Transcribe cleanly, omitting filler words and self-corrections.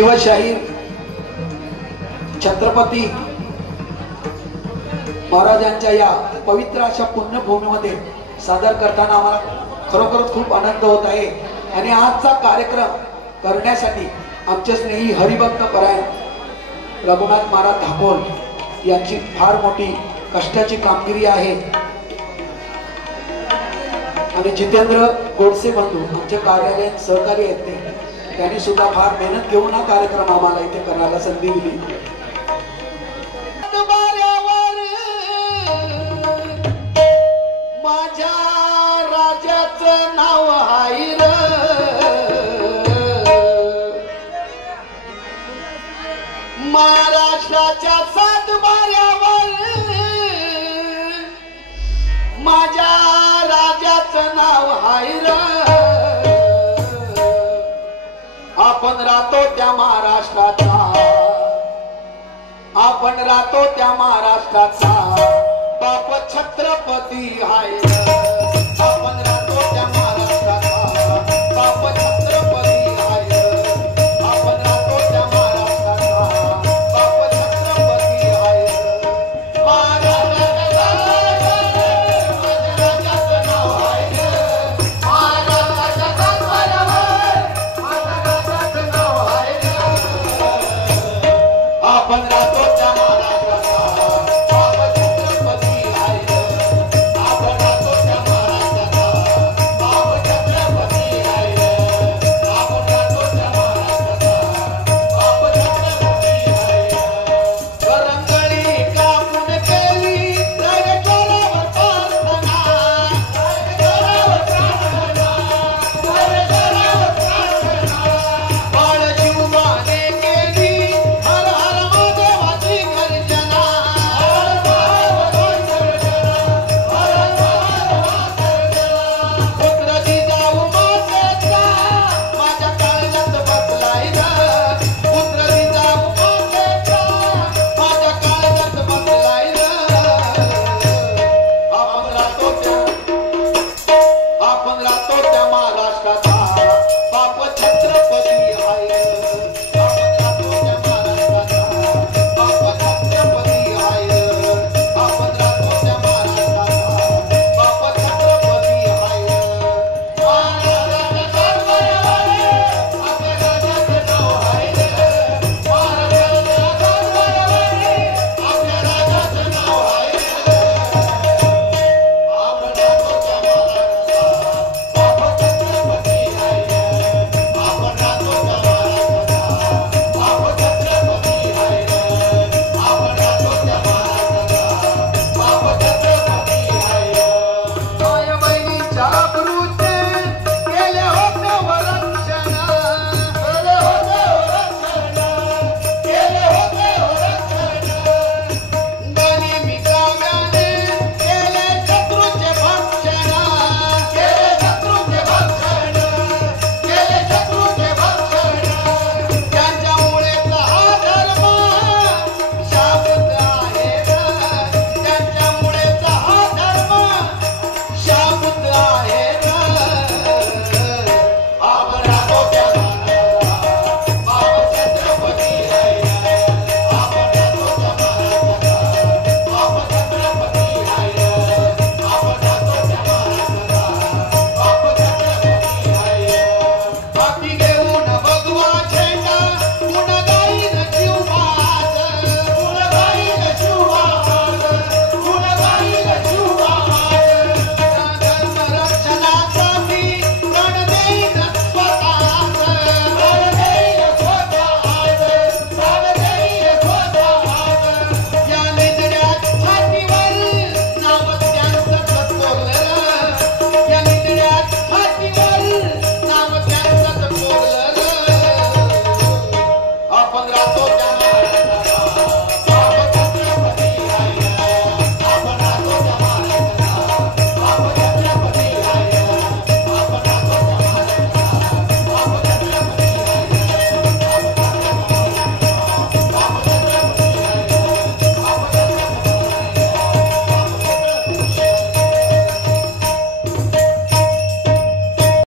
शिवशाही छत्रपती महाराजांच्या या पवित्र अशा पुण्यभूमीमध्ये सादर करताना आम्हाला खरोखरच खूप आनंद होत आहे। आणि आजचा कार्यक्रम करण्यासाठी आमचे स्नेही हरिभक्त परायण रघुनाथ महाराज धाकोल यांची फार मोठी कष्टाची कामगिरी आहे। आणि जितेंद्र गोडसे बंधू आमचे कार्यालयात सहकारी आहेत ते, त्यांनी सुद्धा फार मेहनत घेऊन हा कार्यक्रम आम्हाला इथे करायला संधी दिली। माझ्या राजाचं नाव हायर, महाराष्ट्राच्या सातबाऱ्यावर माझ्या राजाचं नाव हायर। आपण राहतो त्या महाराष्ट्राचा, आपण राहतो त्या महाराष्ट्राचा बाप छत्रपती हायर।